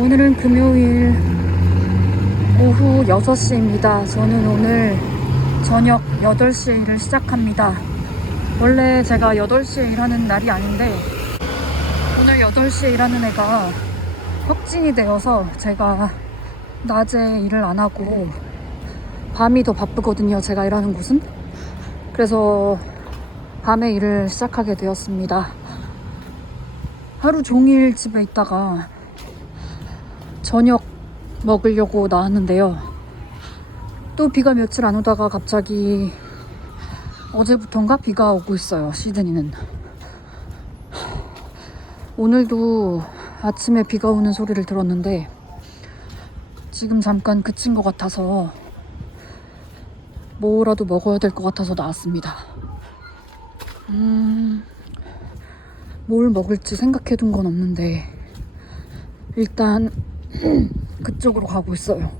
오늘은 금요일 오후 6시입니다. 저는 오늘 저녁 8시에 일을 시작합니다. 원래 제가 8시에 일하는 날이 아닌데 오늘 8시에 일하는 애가 확진이 되어서 제가 낮에 일을 안 하고 밤이 더 바쁘거든요. 제가 일하는 곳은. 그래서 밤에 일을 시작하게 되었습니다. 하루 종일 집에 있다가 저녁 먹으려고 나왔는데요. 또 비가 며칠 안 오다가 갑자기 어제부턴가 비가 오고 있어요. 시드니는. 오늘도 아침에 비가 오는 소리를 들었는데 지금 잠깐 그친 것 같아서 뭐라도 먹어야 될 것 같아서 나왔습니다. 뭘 먹을지 생각해둔 건 없는데 일단 그쪽으로 가고 있어요.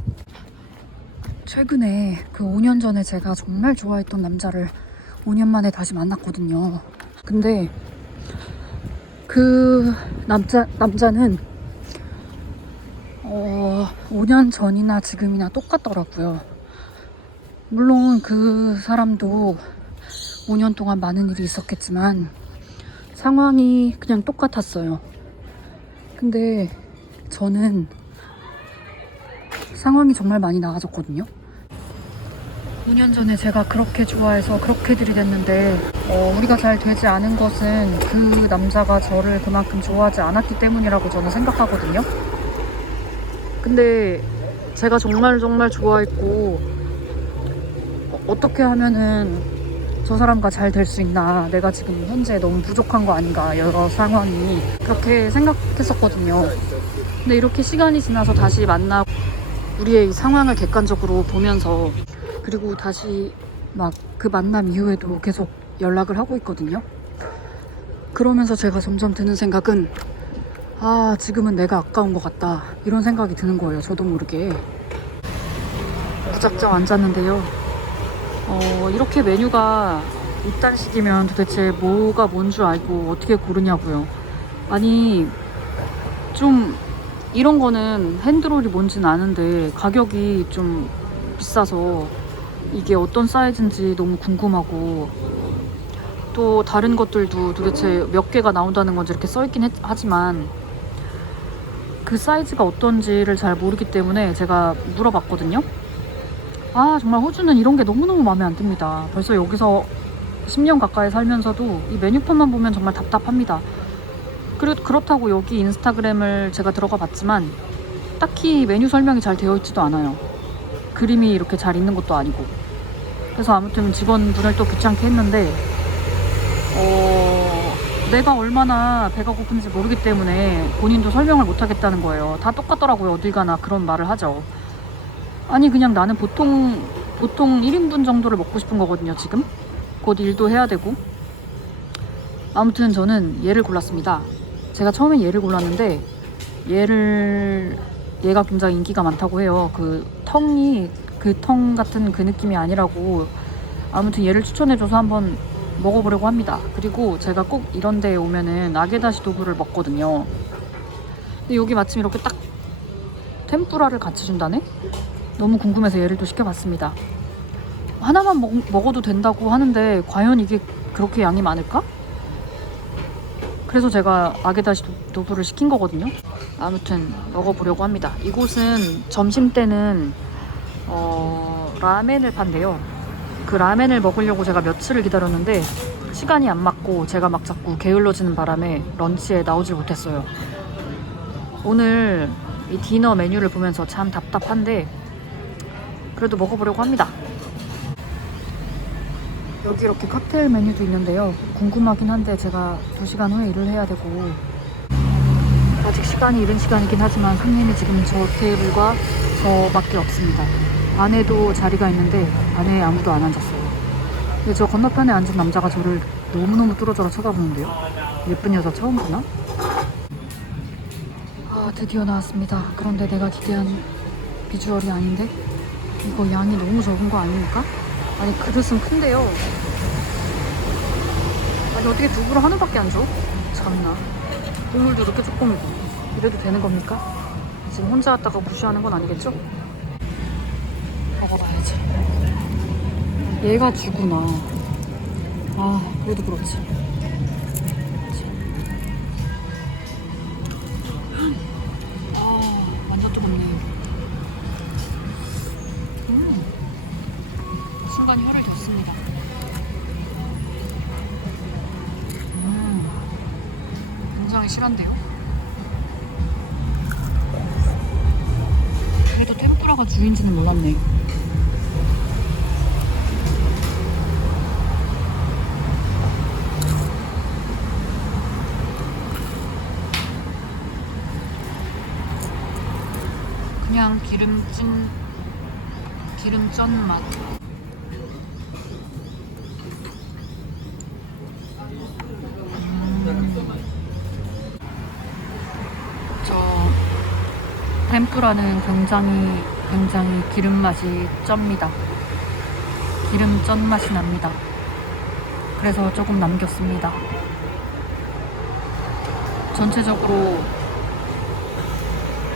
최근에 그 5년 전에 제가 정말 좋아했던 남자를 5년 만에 다시 만났거든요. 근데 그 남자는 5년 전이나 지금이나 똑같더라고요. 물론 그 사람도 5년 동안 많은 일이 있었겠지만 상황이 그냥 똑같았어요. 근데 저는 상황이 정말 많이 나아졌거든요. 5년 전에 제가 그렇게 좋아해서 그렇게 들이댔는데 우리가 잘 되지 않은 것은 그 남자가 저를 그만큼 좋아하지 않았기 때문이라고 저는 생각하거든요. 근데 제가 정말 좋아했고 어떻게 하면은 저 사람과 잘 될 수 있나, 내가 지금 현재 너무 부족한 거 아닌가, 여러 상황이 그렇게 생각했었거든요. 근데 이렇게 시간이 지나서 다시 만나고 우리의 이 상황을 객관적으로 보면서 그리고 다시 막 그 만남 이후에도 계속 연락을 하고 있거든요. 그러면서 제가 점점 드는 생각은 지금은 내가 아까운 것 같다, 이런 생각이 드는 거예요. 저도 모르게. 무작정 앉았는데요. 이렇게 메뉴가 이딴 식이면 도대체 뭐가 뭔 줄 알고 어떻게 고르냐고요. 아니 좀 이런 거는 핸드롤이 뭔지는 아는데 가격이 좀 비싸서 이게 어떤 사이즈인지 너무 궁금하고, 또 다른 것들도 도대체 몇 개가 나온다는 건지 이렇게 써있긴 하지만 그 사이즈가 어떤지를 잘 모르기 때문에 제가 물어봤거든요. 정말 호주는 이런 게 너무너무 마음에 안 듭니다. 벌써 여기서 10년 가까이 살면서도 이 메뉴판만 보면 정말 답답합니다. 그렇다고 여기 인스타그램을 제가 들어가 봤지만 딱히 메뉴 설명이 잘 되어 있지도 않아요. 그림이 이렇게 잘 있는 것도 아니고. 그래서 아무튼 직원분을 또 귀찮게 했는데 내가 얼마나 배가 고픈지 모르기 때문에 본인도 설명을 못 하겠다는 거예요. 다 똑같더라고요. 어딜 가나 그런 말을 하죠. 아니 그냥 나는 보통 1인분 정도를 먹고 싶은 거거든요. 지금 곧 일도 해야 되고. 아무튼 저는 얘를 골랐습니다. 제가 처음엔 얘를 골랐는데 얘가 굉장히 인기가 많다고 해요. 그 텅이 그 텅 같은 그 느낌이 아니라고. 아무튼 얘를 추천해줘서 한번 먹어보려고 합니다. 그리고 제가 꼭 이런 데에 오면은 아게다시 도구를 먹거든요. 근데 여기 마침 이렇게 딱 템뿌라를 같이 준다네? 너무 궁금해서 얘를 또 시켜봤습니다. 하나만 먹어도 된다고 하는데 과연 이게 그렇게 양이 많을까? 그래서 제가 아게다시 도구를 시킨 거거든요. 아무튼 먹어보려고 합니다. 이곳은 점심때는 라멘을 판대요. 그 라멘을 먹으려고 제가 며칠을 기다렸는데 시간이 안 맞고 제가 막 자꾸 게을러지는 바람에 런치에 나오질 못했어요. 오늘 이 디너 메뉴를 보면서 참 답답한데 그래도 먹어보려고 합니다. 여기 이렇게 칵테일 메뉴도 있는데요. 궁금하긴 한데 제가 2시간 후에 일을 해야 되고 아직 시간이 이른 시간이긴 하지만 손님이 지금 저 테이블과 저밖에 없습니다. 안에도 자리가 있는데 안에 아무도 안 앉았어요. 근데 저 건너편에 앉은 남자가 저를 너무너무 뚫어져라 쳐다보는데요. 예쁜 여자 처음 보나? 드디어 나왔습니다. 그런데 내가 기대한 비주얼이 아닌데? 이거 양이 너무 적은 거 아닙니까? 아니 그릇은 큰데요. 아니 어떻게 두부를 하나밖에 안 줘? 참나. 국물도 이렇게 조금이고. 이래도 되는 겁니까? 지금 혼자 왔다가 무시하는 건 아니겠죠? 먹어봐야지. 얘가 주구나. 아, 그래도 그렇지. 아, 완전 뜨겁네. 순간 혀를 댔습니다. 굉장히 실한데요? 그래도 템푸라가 주인지는 몰랐네. 그냥 기름쩐 맛. 저 템푸라는 굉장히 기름 맛이 쩝니다. 기름 쩐 맛이 납니다. 그래서 조금 남겼습니다. 전체적으로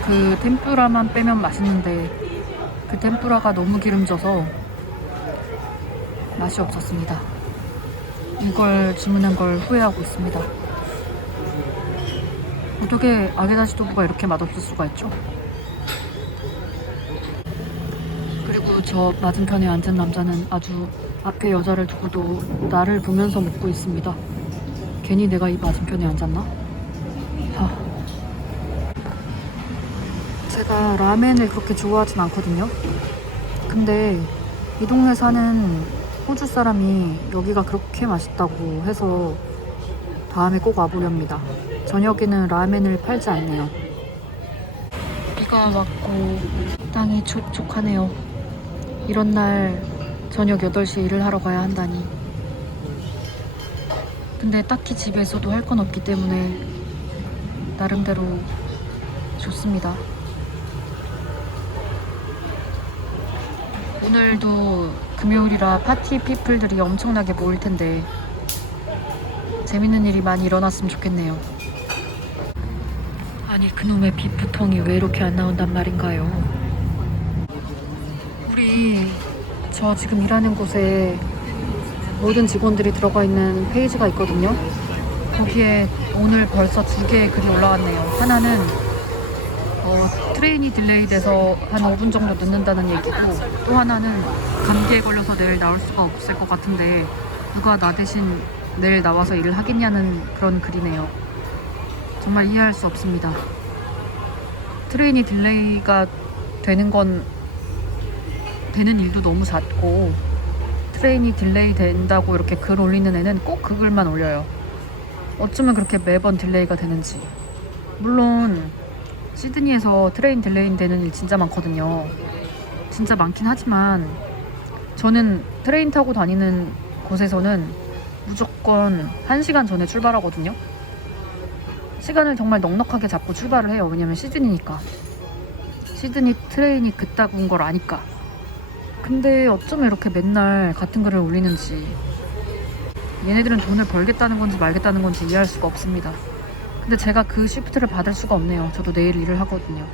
그 템푸라만 빼면 맛있는데 그 템푸라가 너무 기름져서 맛이 없었습니다. 이걸 주문한 걸 후회하고 있습니다. 어떻게 아게다시 도부가 이렇게 맛없을 수가 있죠? 그리고 저 맞은편에 앉은 남자는 아주 앞에 여자를 두고도 나를 보면서 먹고 있습니다. 괜히 내가 이 맞은편에 앉았나? 제가 라멘을 그렇게 좋아하진 않거든요. 근데 이 동네 사는 호주 사람이 여기가 그렇게 맛있다고 해서 다음에 꼭 와보렵니다. 저녁에는 라멘을 팔지 않네요. 비가 왔고 땅이 촉촉하네요. 이런 날 저녁 8시에 일을 하러 가야 한다니. 근데 딱히 집에서도 할 건 없기 때문에 나름대로 좋습니다. 오늘도 금요일이라 파티 피플들이 엄청나게 모일 텐데 재밌는 일이 많이 일어났으면 좋겠네요. 아니 그놈의 비프통이 왜 이렇게 안 나온단 말인가요? 저 지금 일하는 곳에 모든 직원들이 들어가 있는 페이지가 있거든요. 거기에 오늘 벌써 2개의 글이 올라왔네요. 하나는 트레인이 딜레이 돼서 한 5분 정도 늦는다는 얘기고, 또 하나는 감기에 걸려서 내일 나올 수가 없을 것 같은데 누가 나 대신 내일 나와서 일을 하겠냐는 그런 글이네요. 정말 이해할 수 없습니다. 트레인이 딜레이가 되는 일도 너무 잦고, 트레인이 딜레이 된다고 이렇게 글 올리는 애는 꼭 그 글만 올려요. 어쩌면 그렇게 매번 딜레이가 되는지. 물론 시드니에서 트레인 딜레이 되는 일 진짜 많거든요. 진짜 많긴 하지만 저는 트레인 타고 다니는 곳에서는 무조건 1시간 전에 출발하거든요. 시간을 정말 넉넉하게 잡고 출발을 해요. 왜냐면 시드니니까. 시드니 트레인이 그따구인 걸 아니까. 근데 어쩌면 이렇게 맨날 같은 글을 올리는지, 얘네들은 돈을 벌겠다는 건지 말겠다는 건지 이해할 수가 없습니다. 근데 제가 그 시프트를 받을 수가 없네요. 저도 내일 일을 하거든요.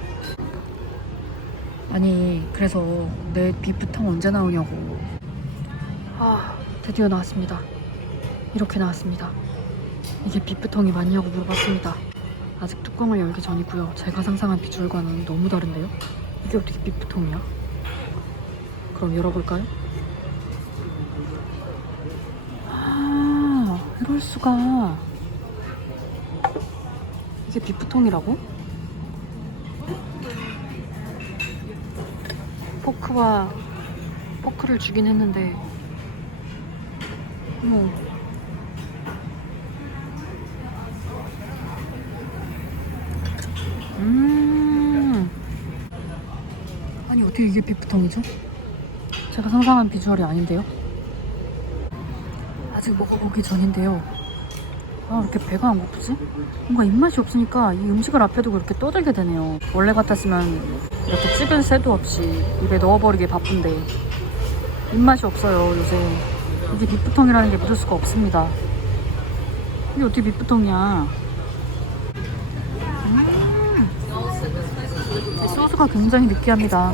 아니 그래서 내 비프탕 언제 나오냐고. 드디어 나왔습니다. 이렇게 나왔습니다. 이게 비프통이 맞냐고 물어봤습니다. 아직 뚜껑을 열기 전이고요. 제가 상상한 비주얼과는 너무 다른데요? 이게 어떻게 비프통이야? 그럼 열어볼까요? 이럴 수가. 이게 비프통이라고? 포크를 주긴 했는데 아니 어떻게 이게 비프통이죠? 제가 상상한 비주얼이 아닌데요? 아직 먹어보기 전인데요. 왜 이렇게 배가 안 고프지? 뭔가 입맛이 없으니까 이 음식을 앞에 두고 이렇게 떠들게 되네요. 원래 같았으면 이렇게 찝은 새도 없이 입에 넣어버리기 바쁜데 입맛이 없어요 요새. 이게 비프통이라는 게 믿을 수가 없습니다. 이게 어떻게 비프통이야? 이 소스가 굉장히 느끼합니다.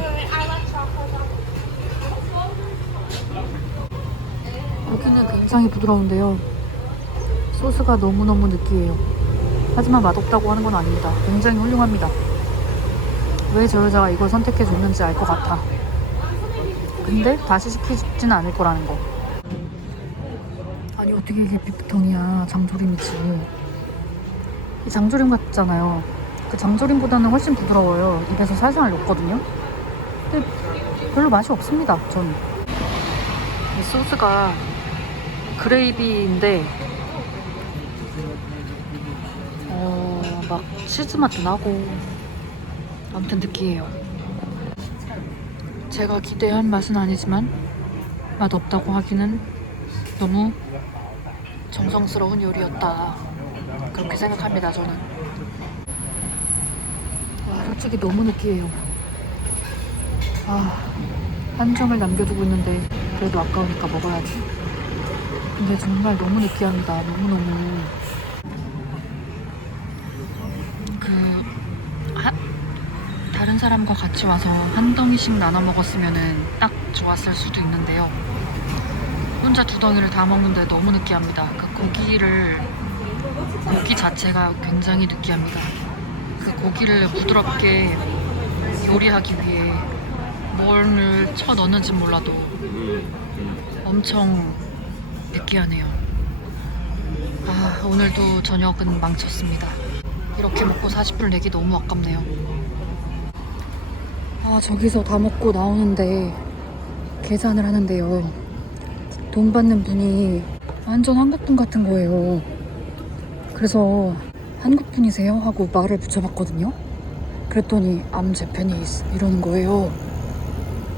여기는 굉장히 부드러운데요. 소스가 너무너무 느끼해요. 하지만 맛없다고 하는 건 아닙니다. 굉장히 훌륭합니다. 왜 저 여자가 이걸 선택해줬는지 알 것 같아. 근데 다시 시키지는 않을 거라는 거. 아니 어떻게 이게 비프통이야. 장조림이지. 이 장조림 같잖아요. 그 장조림보다는 훨씬 부드러워요. 입에서 살살 녹거든요. 근데 별로 맛이 없습니다. 전. 이 소스가 그레이비인데 막 치즈 맛도 나고 아무튼 느끼해요. 제가 기대한 맛은 아니지만 맛없다고 하기는 너무 정성스러운 요리였다. 그렇게 생각합니다. 저는. 와, 솔직히 너무 느끼해요. 한 점을 남겨두고 있는데 그래도 아까우니까 먹어야지. 근데 정말 너무 느끼합니다. 너무너무. 다른 사람과 같이 와서 한 덩이씩 나눠 먹었으면은 딱 좋았을 수도 있는데요. 혼자 2덩이를 다 먹는데 너무 느끼합니다. 그 고기 자체가 굉장히 느끼합니다. 그 고기를 부드럽게 요리하기 위해 뭘 쳐 넣는지 몰라도 엄청 느끼하네요. 오늘도 저녁은 망쳤습니다. 이렇게 먹고 40불 내기 너무 아깝네요. 저기서 다 먹고 나오는데 계산을 하는데요. 돈 받는 분이 완전 한국분 같은 거예요. 그래서 한국분이세요? 하고 말을 붙여봤거든요. 그랬더니 I'm Japanese 이러는 거예요.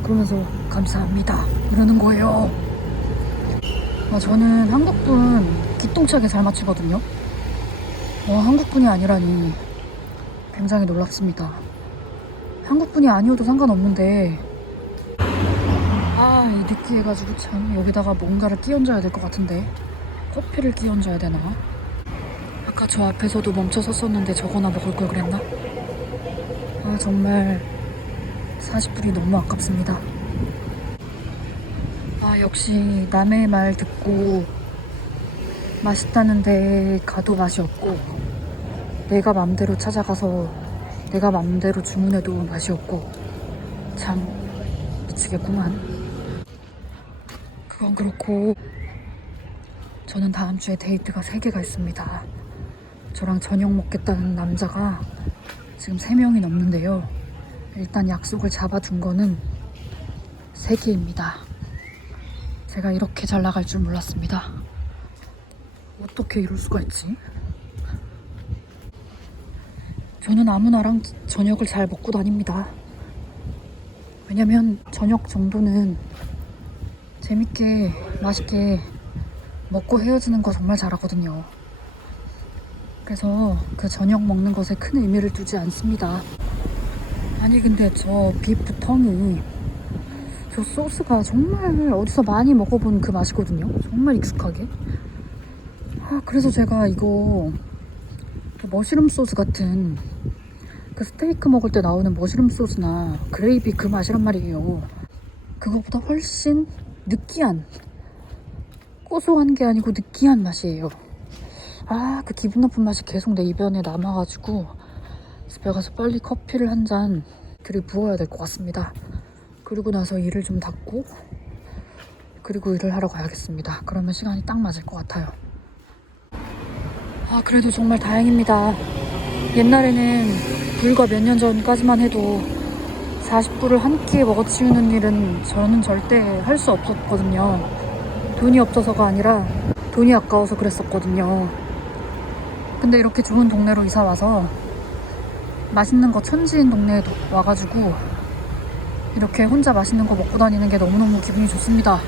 그러면서 감사합니다 이러는 거예요. 저는 한국분 기똥차게 잘 맞추거든요. 한국분이 아니라니 굉장히 놀랍습니다. 한국분이 아니어도 상관없는데 이 느끼해가지고 참 여기다가 뭔가를 끼얹어야 될 것 같은데 커피를 끼얹어야 되나? 아까 저 앞에서도 멈춰 섰었는데 저거나 먹을 걸 그랬나? 정말 40불이 너무 아깝습니다. 역시 남의 말 듣고 맛있다는데 가도 맛이 없고 내가 맘대로 찾아가서 내가 맘대로 주문해도 맛이 없고 참 미치겠구만. 그건 그렇고 저는 다음 주에 데이트가 3개가 있습니다. 저랑 저녁 먹겠다는 남자가 지금 3명이 넘는데요. 일단 약속을 잡아둔 거는 3개입니다. 제가 이렇게 잘 나갈 줄 몰랐습니다. 어떻게 이럴 수가 있지? 저는 아무나랑 저녁을 잘 먹고 다닙니다. 왜냐면 저녁 정도는 재밌게 맛있게 먹고 헤어지는 거 정말 잘하거든요. 그래서 그 저녁 먹는 것에 큰 의미를 두지 않습니다. 아니 근데 저 비프텅이 저 소스가 정말 어디서 많이 먹어본 그 맛이거든요. 정말 익숙하게. 그래서 제가 이거 머쉬룸 소스 같은 그 스테이크 먹을 때 나오는 머쉬룸 소스나 그레이비 그 맛이란 말이에요. 그거보다 훨씬 느끼한, 고소한 게 아니고 느끼한 맛이에요. 그 기분 나쁜 맛이 계속 내 입안에 남아가지고 집에 가서 빨리 커피를 한 잔 들이부어야 될 것 같습니다. 그리고 나서 일을 좀 닫고 그리고 일을 하러 가야겠습니다. 그러면 시간이 딱 맞을 것 같아요. 그래도 정말 다행입니다. 옛날에는 불과 몇 년 전까지만 해도 40불을 한 끼에 먹어치우는 일은 저는 절대 할 수 없었거든요. 돈이 없어서가 아니라 돈이 아까워서 그랬었거든요. 근데 이렇게 좋은 동네로 이사 와서 맛있는 거 천지인 동네에 와가지고 이렇게 혼자 맛있는 거 먹고 다니는 게 너무너무 기분이 좋습니다.